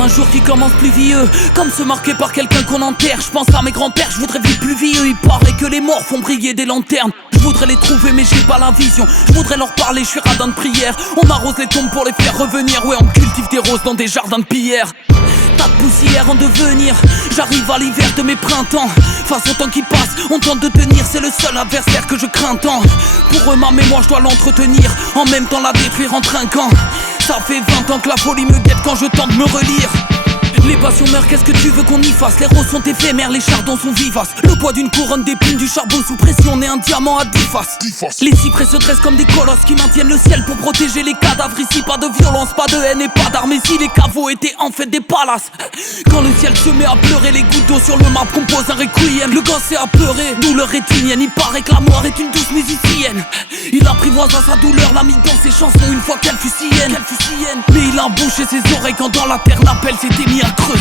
voir un jour qui commence plus vieux, comme se marquer par quelqu'un qu'on enterre. Je pense à mes grands-pères, je voudrais vivre plus vieux. Il paraît que les morts font briller des lanternes. Je voudrais les trouver mais j'ai pas la vision. Je voudrais leur parler, je suis radin de prière. On arrose les tombes pour les faire revenir. Ouais, on cultive des roses dans des jardins de pierre. Tas de poussière en devenir. J'arrive à l'hiver de mes printemps. Face au temps qui passe, on tente de tenir. C'est le seul adversaire que je crains tant. Pour eux ma mémoire je dois l'entretenir, en même temps la détruire en trinquant. Ça fait 20 ans que la folie me guette quand je tente de me relire. Les passions meurent, qu'est-ce que tu veux qu'on y fasse? Les roses sont éphémères, les chardons sont vivaces. Le poids d'une couronne d'épines, du charbon sous pression, est un diamant à 10 faces. Les cyprès se dressent comme des colosses qui maintiennent le ciel pour protéger les cadavres. Ici pas de violence, pas de haine et pas d'armes. Et si les caveaux étaient en fait des palaces. Quand le ciel se met à pleurer, les gouttes d'eau sur le marbre composent un requiem. Le gosse est apeuré, douleur rétinienne. Il paraît que la mort est une douce musicienne. Il apprivoise à sa douleur, l'a mis dans ses chansons une fois qu'elle fut sienne. Mais il a bouché ses oreilles quand dans la terre l'appel s'était mis à creuser.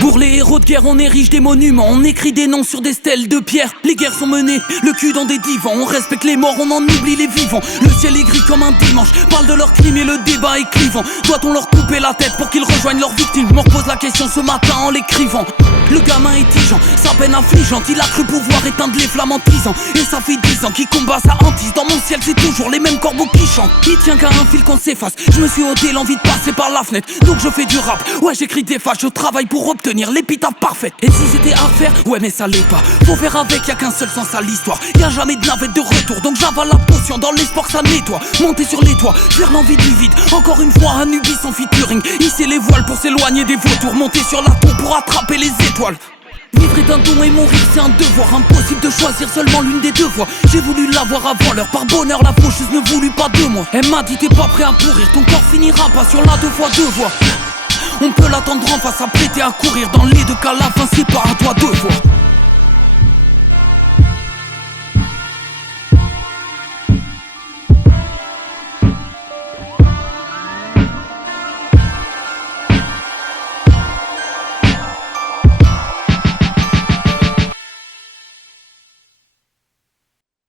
Pour les héros de guerre, on érige des monuments, on écrit des noms sur des stèles de pierre. Les guerres sont menées, le cul dans des divans. On respecte les morts, on en oublie les vivants. Le ciel est gris comme un dimanche, parle de leurs crimes et le débat est clivant. Doit-on leur couper la tête pour qu'ils rejoignent leurs victimes? Je me repose la question ce matin en l'écrivant. Le gamin est tigeant, sa peine affligeante. Il a cru pouvoir éteindre les flammes en 10 ans. Et ça fait 10 ans qu'il combat sa hantise. Dans mon ciel c'est toujours les mêmes corbeaux qui chantent. Il tient qu'à un fil qu'on s'efface. Je me suis ôté l'envie de passer par la fenêtre. Donc je fais du rap, ouais j'écris des faces. Je travaille pour obtenir l'épitaphe parfaite. Et si c'était à refaire, ouais mais ça l'est pas. Faut faire avec, y'a qu'un seul sens à l'histoire. Y'a jamais de navette de retour, donc j'avale la potion dans l'espoir que ça nettoie. Monter sur les toits, faire l'envie du vide. Encore une fois Anubis en featuring. Hisser les voiles pour s'éloigner des vautours. Monter sur la tour pour attraper les étoiles. Vivre est un don et mourir c'est un devoir. Impossible de choisir seulement l'une des deux voies. J'ai voulu l'avoir avant l'heure, par bonheur la faucheuse ne voulut pas de moi. Elle m'a dit t'es pas prêt à pourrir, ton corps finira pas sur la 2x2 voies. On peut l'attendre en face à prêter à courir. Dans les deux cas la fin c'est pas à toi de voir.